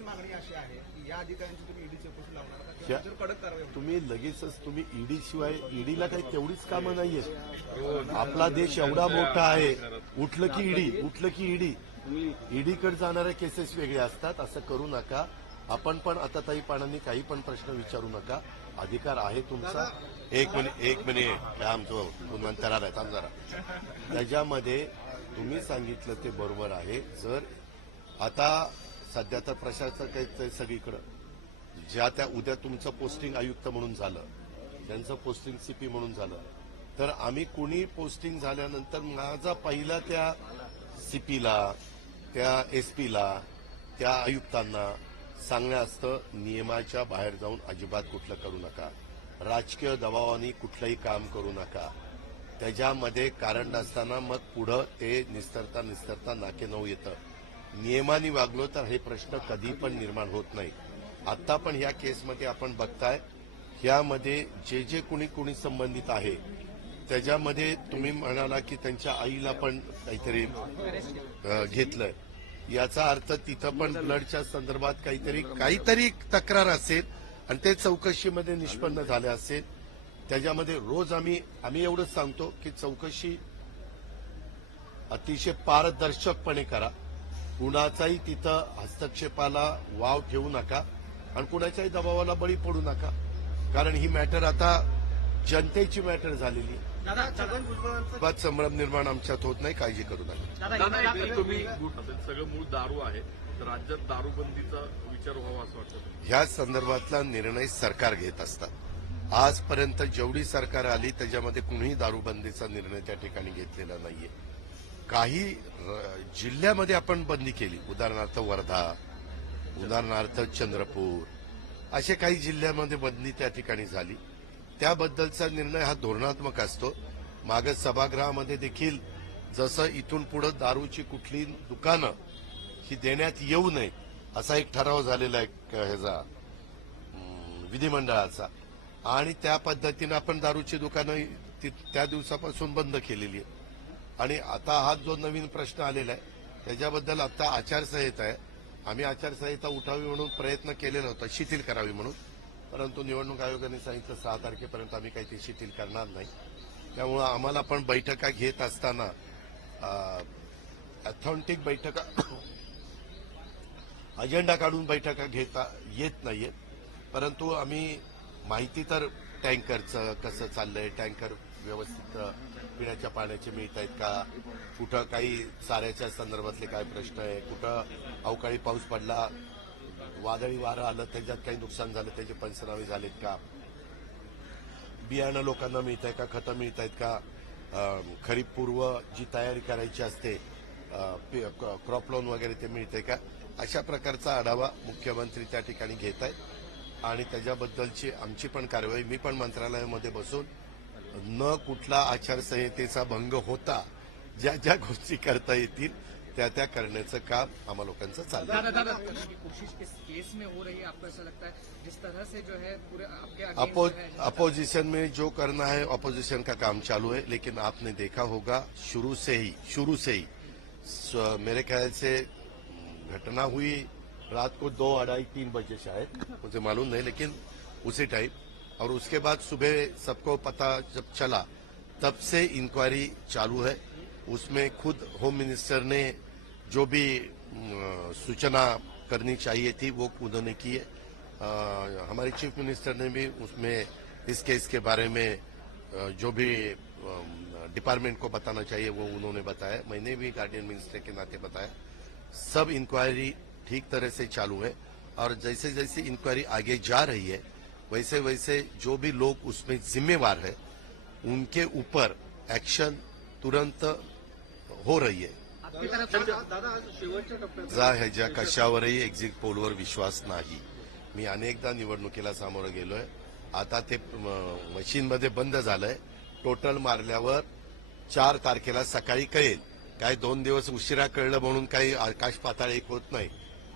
मागणी अशी आहे की या अधिकाऱ्यांची तुम्ही ईडी चौकशी लावणार त्याच्यावर कडक कारवाई? तुम्ही लगेचच तुम्ही ईडी शिवाय ईडीला काही तेवढीच कामं नाहीये. आपला देश एवढा मोठा आहे. उठलं की ईडी उठलं की ईडी ईडीकडे जाणाऱ्या केसेस वेगळ्या असतात. असं करू नका. आपण पण आता ताई पाणांनी काही पण प्रश्न विचारू नका. अधिकार आहे तुमचा. एक मिनिट एक मिनिट. आमचं पुन्हा थांब जरा. त्याच्यामध्ये तुम्ही सांगितलं ते बरोबर आहे. जर आता सध्या तर प्रशासक आहे सगळीकडं. ज्या त्या उद्या तुमचं पोस्टिंग आयुक्त म्हणून झालं त्यांचं पोस्टिंग सीपी म्हणून झालं तर आम्ही कुणी पोस्टिंग झाल्यानंतर माझा पहिला त्या सीपीला त्या एसपीला त्या आयुक्तांना सांगणं असतं नियमाच्या बाहेर जाऊन अजिबात कुठलं करू नका. राजकीय दबावाने कुठलंही काम करू नका. त्याच्यामध्ये कारण नसताना मग पुढं ते निस्तरता निस्तरता नाके नऊ येतं. नियमाने वागलो तर हे प्रश्न कधी पण निर्माण होत नाही. आता पण ह्या केसमध्ये आपण बघताय ह्यामध्ये जे जे कुणी कुणी संबंधित आहे त्याच्यामध्ये तुम्ही म्हणाला की त्यांच्या आईला पण काहीतरी घेतलंय. याचा अर्थ तिथं पण ब्लडच्या संदर्भात काहीतरी काहीतरी तक्रार असेल आणि ते चौकशीमध्ये निष्पन्न झाले असेल. त्याच्यामध्ये रोज आम्ही आम्ही एवढंच सांगतो की चौकशी अतिशय पारदर्शकपणे करा. कुणाचाही तिथं हस्तक्षेपाला वाव ठेवू नका आणि कुणाच्याही दबावाला बळी पडू नका. कारण ही मॅटर आता जनतेची मॅटर झालेली. आहे. संभ्रम निर्माण आमच्यात होत नाही काळजी करू नका. तुम्ही असेल सगळं मूळ दारू आहे. तर राज्यात दारूबंदीचा विचार व्हावा असं वाटतं. ह्या संदर्भातला निर्णय सरकार घेत असतात. आजपर्यंत जेवढी सरकार आली त्याच्यामध्ये कुणीही दारूबंदीचा निर्णय त्या ठिकाणी घेतलेला नाहीये. काही जिल्ह्यामध्ये आपण बंदी केली. उदाहरणार्थ वर्धा उदाहरणार्थ चंद्रपूर असे काही जिल्ह्यामध्ये बंदी त्या ठिकाणी झाली. त्याबद्दलचा निर्णय हा धोरणात्मक असतो. माग सभागृहामध्ये देखील जसं इथून पुढे दारूची कुठली दुकानं ही देण्यात येऊ नये असा एक ठराव झालेला आहे ह्याचा विधिमंडळाचा. आणि त्या पद्धतीनं आपण दारूची दुकानं त्या दिवसापासून बंद केलेली आहे आणि आता हा जो नवीन प्रश्न आलेला आहे त्याच्याबद्दल आता आचारसंहिता आहे. आम्ही आचारसंहिता उठावी म्हणून प्रयत्न केलेला होता शिथिल करावी म्हणून. परंतु निवडणूक आयोगाने सांगितलं सहा तारखेपर्यंत आम्ही काही ते शिथिल करणार नाही. त्यामुळं आम्हाला पण बैठका घेत असताना अथॉन्टिक बैठका अजेंडा काढून बैठका घेता येत नाहीये परंतु आम्ही माहिती तर टँकरचं कसं चाललंय टँकर व्यवस्थित पिण्याच्या पाण्याचे मिळत आहेत का? कुठं काही चाऱ्याच्या संदर्भातले काय प्रश्न आहे? कुठं अवकाळी पाऊस पडला वादळी वारं आलं त्याच्यात काही नुकसान झालं त्याचे पंचनामे झालेत का? बियाणं लोकांना मिळत आहे का? खतं मिळत आहेत का? अं, खरीप पूर्व जी तयारी करायची असते क्रॉप लोन वगैरे ते मिळते का? अशा प्रकारचा आढावा मुख्यमंत्री त्या ठिकाणी घेत आहेत. आणि त्याच्याबद्दलची आमची पण कारवाई मी पण मंत्रालयामध्ये बसून न कुठला आचारसंहितेचा भंग होता ज्या ज्या गोष्टी करता येतील त्या त्या करण्याचं काम आम्हा लोकांचं चाललं है, अपोजिशन में जो करना है अपोजिशन का काम चालू है लेकिन आपने देखा होगा शुरू से ही शुरू से ही मेरे ख्याल से घटना हुई रात को दो अढ़ाई तीन बजे शायद मुझे मालूम नहीं लेकिन उसी टाइम और उसके बाद सुबह सबको पता जब चला, तब से इंक्वायरी चालू है। उसमें खुद होम मिनिस्टर ने जो भी सूचना करनी चाहिए थी, वो उन्होंने की है। हमारे चीफ मिनिस्टर ने भी उसमें इस केस के बारे में जो भी डिपार्टमेंट को बताना चाहिए, वो उन्होंने बताया। मैंने भी गार्डियन मिनिस्टर के नाते बताया। सब इंक्वायरी ठीक तरह से चालू है। और जैसे जैसे इंक्वायरी आगे जा रही है वैसे वैसे जो भी लोग उसमें जिम्मेवार है उनके ऊपर एक्शन तुरंत हो रही है। जा ह्याच्या कशावरही एक्झिट पोलवर विश्वास नाही. मी अनेकदा निवडणुकीला सामोरं गेलोय. आता ते म- मशीनमध्ये बंद झालंय. टोटल मारल्यावर चार तारखेला सकाळी कळेल. काय दोन दिवस उशिरा कळलं म्हणून काही आकाश पाताळ एक होत नाही.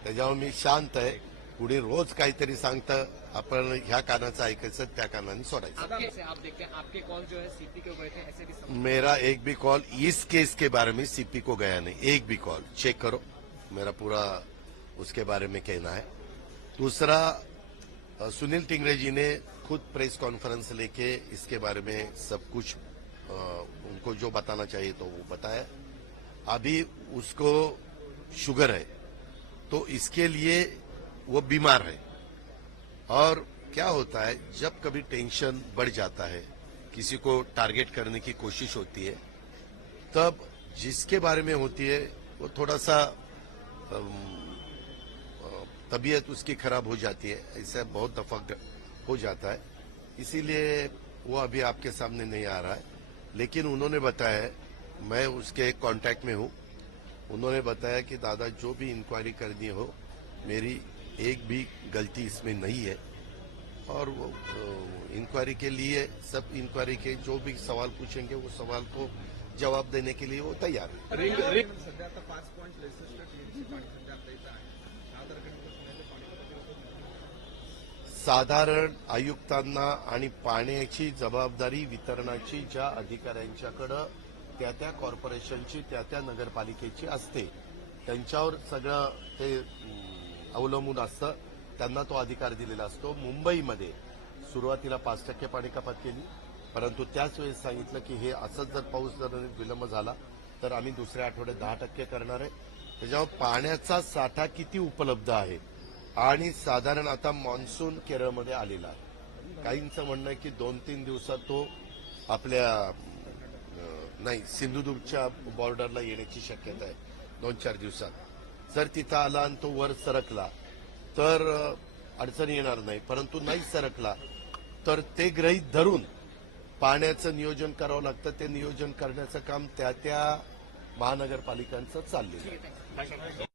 त्याच्यावर मी शांत आहे. कुणी रोज काहीतरी सांगतं आपण ह्या कानाचं ऐकायचं त्या कानाने सोडायचं. आपके आप देखते हैं आपके कॉल जो है सीपी के गए थे ऐसे भी सम- मेरा एक भी कॉल इस केस के बारे में सीपी को गया नहीं एक भी कॉल चेक करो मेरा पूरा उसके बारे में कहना है। दूसरा सुनील टिंगरे जी ने खुद प्रेस कॉन्फ्रेंस लेके इसके बारे में सब कुछ उनको जो बताना चाहिए तो वो बताया। अभी उसको शुगर है। तो इसके लिए वो बीमार है। और क्या होता है जब कभी टेंशन बढ़ जाता है किसी को टारगेट करने की कोशिश होती है तब जिसके बारे में होती है वो थोड़ा सा तबीयत उसकी खराब हो जाती है ऐसा बहुत दफ़ा हो जाता है। इसीलिए वो अभी आपके सामने नहीं आ रहा है। लेकिन उन्होंने बताया है, मैं उसके कांटेक्ट में हूँ। उन्होंने बताया कि दादा जो भी इंक्वायरी करनी हो मेरी एक भी गलती इसमें नहीं है। और वो इंक्वायरी के लिए सब इंक्वायरी के जो भी सवाल पूछेंगे वो सवाल को जवाब देने के लिए वो तैयार है। साधारण आयुक्तांना आणि पाण्याची जबाबदारी वितरणाची ज्या अधिकाऱ्यांच्याकडं त्या त्या कॉर्पोरेशनची त्या त्या नगरपालिकेची असते त्यांच्यावर सगळं ते अवलंबून असतं. त्यांना तो अधिकार दिलेला असतो. मुंबईमध्ये सुरुवातीला पाच टक्के पाणी कपात केली. परंतु त्याच वेळेस सांगितलं की हे असंच जर पाऊस जर विलंब झाला तर आम्ही दुसऱ्या आठवड्यात दहा टक्के करणार आहे. त्याच्यामुळे पाण्याचा साठा किती उपलब्ध आहे? आणि साधारण आता मान्सून केरळमध्ये आलेला आहे. काहींचं म्हणणं आहे की दोन तीन दिवसात तो आपल्या नाही सिंधुदुर्गच्या बॉर्डरला येण्याची शक्यता आहे. दोन चार दिवसात. जर तिथं आला आणि तो वर सरकला तर अडचण येणार नाही. परंतु नाही सरकला तर ते ग्रहीत धरून पाण्याचं नियोजन करावं लागतं. ते नियोजन करण्याचं काम त्या त्या महानगरपालिकांचं चाललेलं आहे.